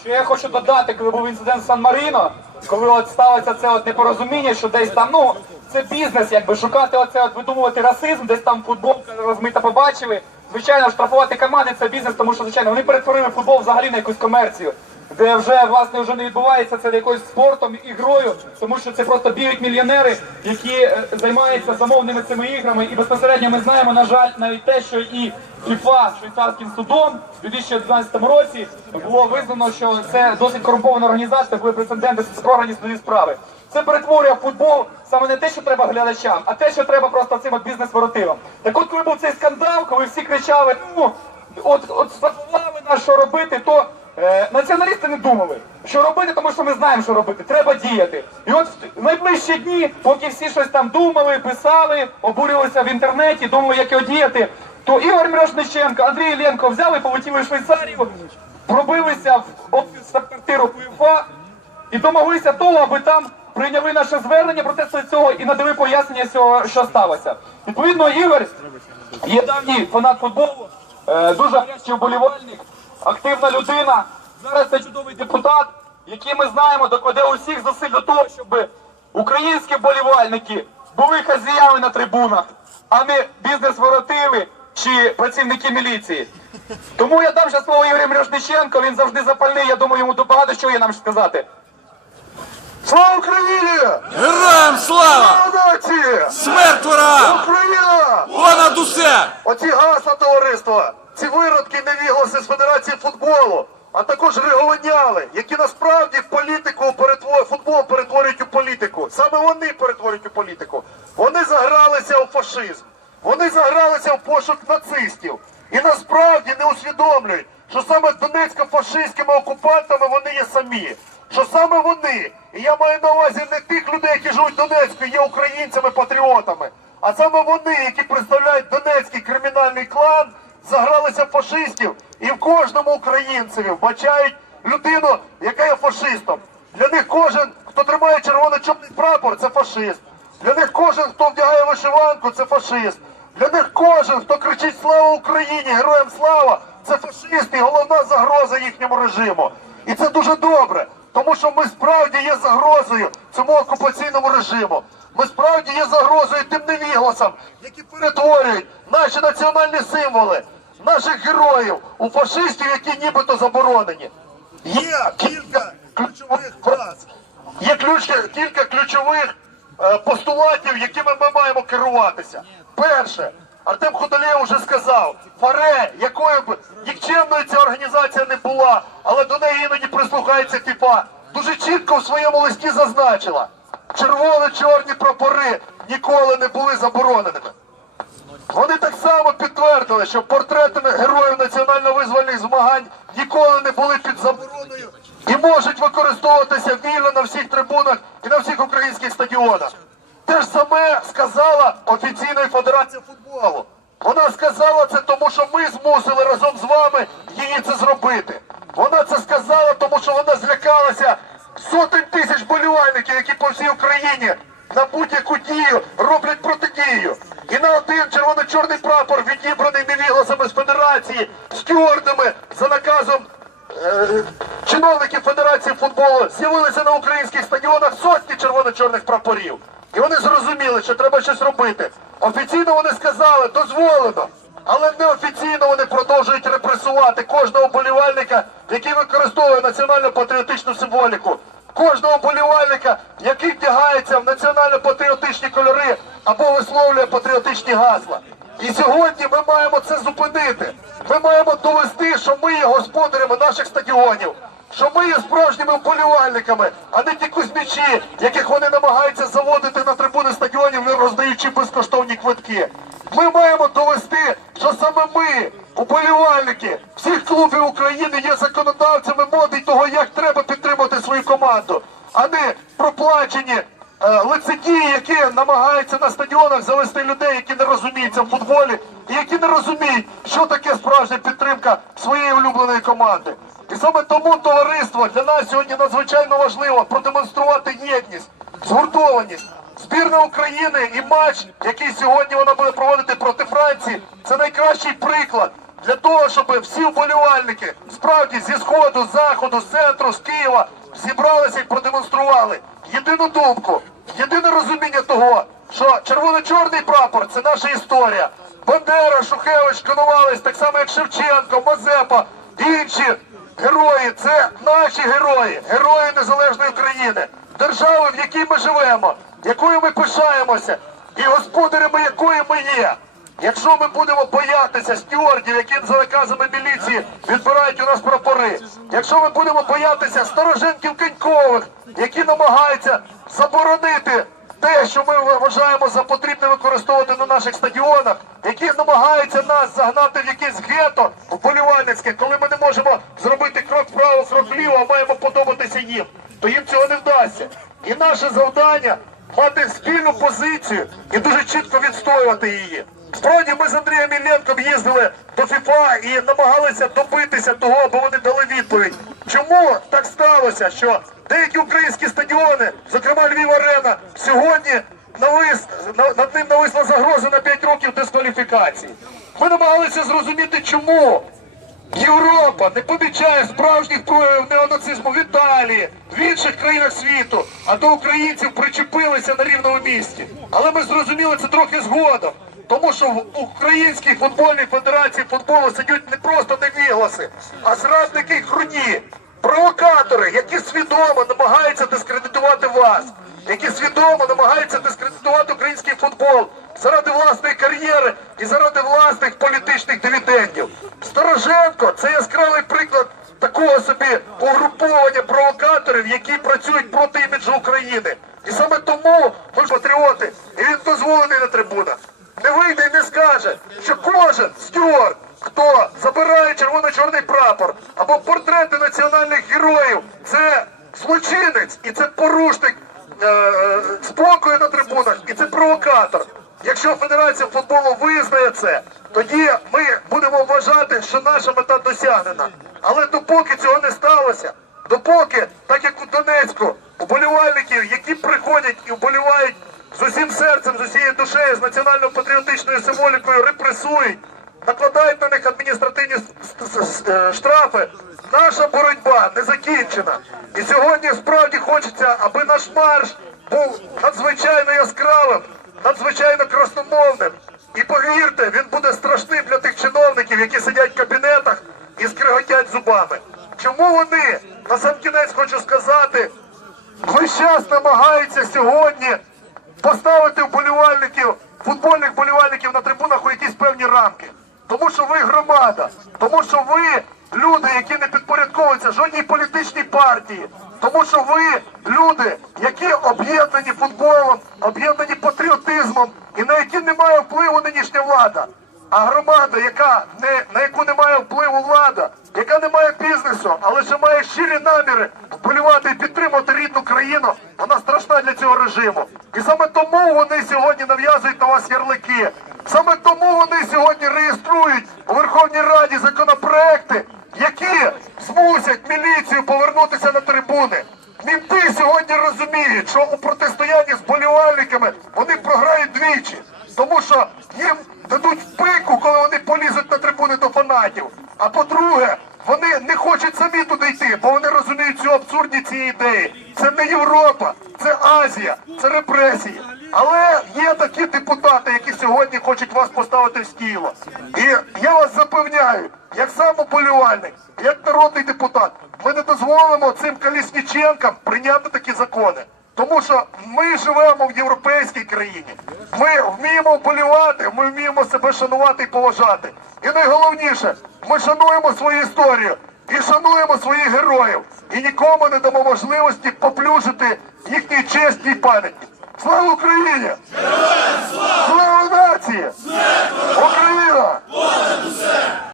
Що я хочу додати, коли був інцидент в Сан-Маріно, коли от сталося це от непорозуміння, що десь там, ну, це бізнес, якби шукати оце, от видумувати расизм, десь там футбол розмита побачили. Звичайно, штрафувати команди це бізнес, тому що звичайно вони перетворили футбол взагалі на якусь комерцію, де вже власне вже не відбувається це якоюсь спортом, ігрою, тому що це просто біють мільйонери, які е, займаються замовними цими іграми. І безпосередньо ми знаємо, на жаль, навіть те, що і ФІФА швейцарським судом у 2011 році було визнано, що це досить корумпована організація, були прецеденти програні судові справи. Це перетворює футбол саме не те, що треба глядачам, а те, що треба просто цим бізнес-воротилам. Так от, коли був цей скандал, коли всі кричали, ну от от сформували нас, що робити, то е, націоналісти не думали, що робити, тому що ми знаємо, що робити. Треба діяти. І от в найближчі дні, поки всі щось там думали, писали, обурювалися в інтернеті, думали, як його діяти, то Ігор Мірошниченко, Андрій Іллєнко взяли, полетіли в Швейцарію, пробилися в офіс квартиру УЄФА і домоглися того, аби там прийняли наше звернення про цього і надали пояснення цього, що сталося. Відповідно, Ігор є давній фанат футболу, е, дуже гарячий вболівальник, активна людина. Зараз це чудовий депутат, який ми знаємо, докладе усіх зусиль до того, щоб українські вболівальники були хазяями на трибунах, а не бізнес-воротили чи працівники міліції. Тому я дам ще слово Ігорю Мірошниченко, він завжди запальний, я думаю, йому багато що є нам сказати. Слава Україні! Героям слава! Смерть ворогам! Україна! Понад усе! Оці гасла товариства, ці виродки невігласи з Федерації футболу, а також реголоняли, які насправді в політику перетворюють, футбол перетворюють у політику. Саме вони перетворюють у політику. Вони загралися у фашизм. Вони загралися в пошук нацистів. І насправді не усвідомлюють, що саме донецько-фашистськими окупантами вони є самі. Що саме вони, і я маю на увазі не тих людей, які живуть в Донецьку, є українцями-патріотами, а саме вони, які представляють донецький кримінальний клан, загралися фашистів і в кожному українцеві вбачають людину, яка є фашистом. Для них кожен, хто тримає червоно-чорний прапор, це фашист. Для них кожен, хто вдягає вишиванку, це фашист. Для них кожен, хто кричить Слава Україні! Героям слава! Це фашист і головна загроза їхньому режиму. І це дуже добре, тому що ми справді є загрозою цьому окупаційному режиму. Ми справді є загрозою тим невігласам, які перетворюють наші національні символи, наших героїв у фашистів, які нібито заборонені. Є кілька ключових фраз, є ключ, кілька ключових е, постулатів, якими ми маємо керуватися. Перше, Артем Худолєв вже сказав, ФАРЕ, якою б нікчемною ця організація не була, але до неї іноді прислухається ФІФА, дуже чітко в своєму листі зазначила, червоно-чорні прапори ніколи не були забороненими. Вони так само підтвердили, що портретами героїв національно-визвольних змагань ніколи не були під забороною і можуть використовуватися вільно на всіх трибунах і на всіх українських стадіонах. Те ж саме сказала офіційна федерація футболу. Вона сказала це тому, що ми змусили разом з вами її це зробити. Вона це сказала, тому що вона злякалася сотень тисяч болівальників, які по всій Україні на будь-яку дію роблять протидію. На один червоно-чорний прапор, відібраний невігласами з федерації, стюардами за наказом е, чиновників Федерації футболу, з'явилися на українських стадіонах сотні червоно-чорних прапорів. І вони зрозуміли, що треба щось робити. Офіційно вони сказали, дозволено. Але неофіційно вони продовжують репресувати кожного болівальника, який використовує національно-патріотичну символіку. Кожного болівальника, який вдягається в національно-патріотичні кольори або висловлює патріотичні гасла. І сьогодні ми маємо це зупинити. Ми маємо довести, що ми є господарями наших стадіонів, що ми є справжніми вболівальниками, а не ті кузьмічі, яких вони намагаються заводити на трибуни стадіонів, не роздаючи безкоштовні квитки. Ми маємо довести, що саме ми, уболівальники всіх клубів України, є законодавцями моди й того, як треба підтримати свою команду, а не проплачені е, лицедії, які намагаються на стадіонах завести людей, які не розуміються в футболі, і які не розуміють, що таке справжня підтримка своєї улюбленої команди. І саме тому товариство для нас сьогодні надзвичайно важливо продемонструвати єдність, згуртованість. Збірна України і матч, який сьогодні вона буде проводити проти Франції, це найкращий приклад для того, щоб всі вболівальники справді зі сходу, з заходу, з центру, з Києва зібралися і продемонстрували єдину думку, єдине розуміння того, що червоно-чорний прапор це наша історія. Бандера, Шухевич, Коновалець, так само як Шевченко, Мазепа, інші герої це наші герої, герої незалежної України, держави, в якій ми живемо, якою ми пишаємося, і господарями якої ми є. Якщо ми будемо боятися стюардів, які за наказами міліції відбирають у нас прапори, якщо ми будемо боятися стороженків Кенькових, які намагаються заборонити те, що ми вважаємо за потрібне використовувати на наших стадіонах, які намагаються нас загнати в якесь гетто вболівальницьке, коли ми не можемо зробити крок вправо, крок вліво, а маємо подобатися їм, то їм цього не вдасться. І наше завдання мати спільну позицію і дуже чітко відстоювати її. Справді ми з Андрієм Ілленком їздили до ФІФА і намагалися добитися того, аби вони дали відповідь. Чому так сталося, що деякі українські стадіони, зокрема Львів Арена, сьогодні навис, над ним нависла загроза на 5 років дискваліфікації? Ми намагалися зрозуміти, чому. Європа не помічає справжніх проявів неонацизму в Італії, в інших країнах світу, а до українців причепилися на рівному місці. Але ми зрозуміли це трохи згодом. Тому що в Українській футбольній федерації футболу сидять не просто невігласи, а зрадники й хруні, провокатори, які свідомо намагаються дискредитувати вас, які свідомо намагаються дискредитувати український футбол заради власної кар'єри і заради власних політичних дивідендів. Стороженко це яскравий приклад такого собі угруповання провокаторів, які працюють проти іміджу України. І саме тому ж патріоти, і він дозволений на трибунах. Вийде і не скаже, що кожен стюард, хто забирає червоно-чорний прапор або портрети національних героїв, це злочинець і це порушник е, е, спокою на трибунах, і це провокатор. Якщо Федерація футболу визнає це, тоді ми будемо вважати, що наша мета досягнена. Але допоки цього не сталося, допоки, так як у Донецьку, уболівальників, які приходять і вболівають з усім серцем, з усією душею, з національно-патріотичною символікою, репресують, накладають на них адміністративні е, штрафи. Наша боротьба не закінчена. І сьогодні справді хочеться, аби наш марш був надзвичайно яскравим, надзвичайно красномовним. І повірте, він буде страшним для тих чиновників, які сидять в кабінетах і скриготять зубами. Чому вони, на сам кінець хочу сказати, весь час намагаються сьогодні поставити вболівальників, футбольних вболівальників на трибунах у якісь певні рамки. Тому що ви громада, тому що ви люди, які не підпорядковуються жодній політичній партії, тому що ви люди, які об'єднані футболом, об'єднані патріотизмом і на які немає впливу нинішня влада. А громада, яка не на яку немає впливу влада, яка не має бізнесу, але ще має щирі наміри вболівати і підтримувати рідну країну, вона страшна для цього режиму. І саме тому вони сьогодні нав'язують на вас ярлики. Саме тому вони сьогодні реєструють у Верховній Раді законопроекти, які змусять міліцію повернутися на трибуни. Мінти сьогодні розуміють, що у протистоянні з болівальниками вони програють двічі. Тому що їм дадуть пику, коли вони полізуть на трибуни до фанатів. А по-друге, вони не хочуть самі вони цю цієї ідеї. Це не Європа, це Азія, це репресії. Але є такі депутати, які сьогодні хочуть вас поставити в стіло. І я вас запевняю, як сам уболівальник, як народний депутат, ми не дозволимо цим колісніченкам прийняти такі закони. Тому що ми живемо в європейській країні. Ми вміємо вболівати, ми вміємо себе шанувати і поважати. І найголовніше, ми шануємо свою історію і шануємо своїх героїв і нікому не дамо можливості поплюжити їхній чесній пам'яті. Слава Україні! Героям слава! Слава нації! Україна!